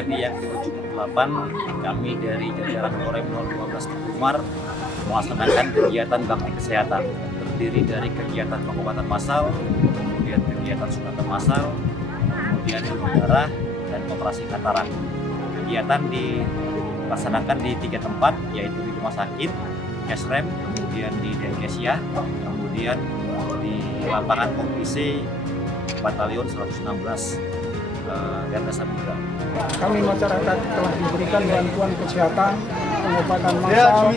TNI yang ke-78, kami dari jajaran Korem 012 Tekumar melaksanakan kegiatan bakti kesehatan terdiri dari kegiatan pengobatan massal, kemudian kegiatan sunatan massal, kemudian donor darah dan operasi katarak. Kegiatan dilaksanakan di 3 tempat, yaitu di rumah sakit, Kesrem, kemudian di Denkesia, kemudian di lapangan Komisi Batalion 116 Garda Samudra. Kami masyarakat telah diberikan bantuan kesehatan, pengobatan massal,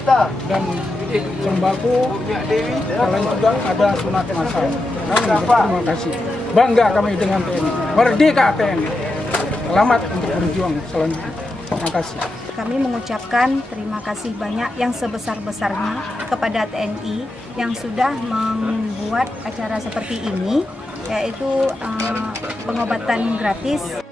dan sembako. Selain juga ada sunat massal. Kami berterima kasih. Bangga kami dengan TNI. Merdeka TNI. Selamat untuk berjuang selanjutnya. Terima kasih. Kami mengucapkan terima kasih banyak yang sebesar-besarnya kepada TNI yang sudah membuat acara seperti ini, yaitu pengobatan gratis